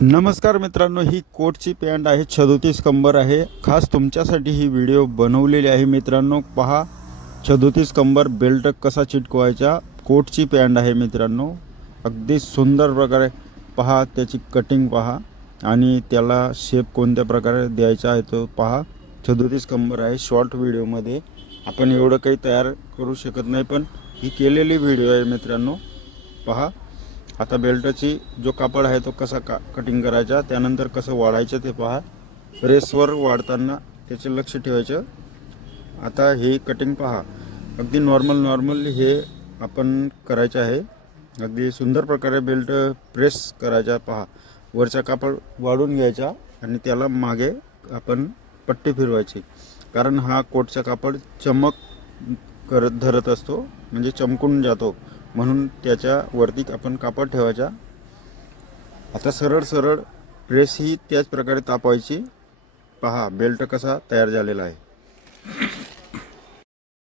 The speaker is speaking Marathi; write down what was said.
नमस्कार मित्रांनो, ही कोटची पॅन्ट आहे, 37 कंबर आहे. खास तुमच्यासाठी ही व्हिडिओ बनवलेली आहे. मित्रांनो पहा, 37 कंबर बेल्ट कसा चिटकवायचा. कोटची पॅन्ट आहे मित्रांनो, अगदी सुंदर प्रकारे पहा, त्याची कटिंग पहा आणि त्याला शेप कोणत्या प्रकारे द्यायचा आहे तो पहा. 37 कंबर आहे. शॉर्ट व्हिडिओमध्ये आपण एवढं काही तयार करू शकत नाही, पण ही केलेली व्हिडिओ आहे मित्रांनो. पहा, आता बेल्टची जो कापड आहे तो कसा कटिंग करायचा, त्यानंतर कसं वाढायचं ते पहा. प्रेसवर वाढताना त्याचे लक्ष ठेवायचं. आता हे कटिंग पहा, अगदी नॉर्मल हे आपण करायचं आहे. अगदी सुंदर प्रकारे बेल्ट प्रेस करायचा पहा. वरचा कापड वाढून घ्यायचा आणि त्याला मागे आपण पट्टी फिरवायची, कारण हा कोटचा कापड चमक करत धरत असतो, म्हणजे चमकून जातो, म्हणून त्याच्या वरती आपण कापड ठेवायचा. आता सरळ प्रेस ही त्याच प्रकारे तापवायची. पहा बेल्ट कसा तयार झालेला आहे.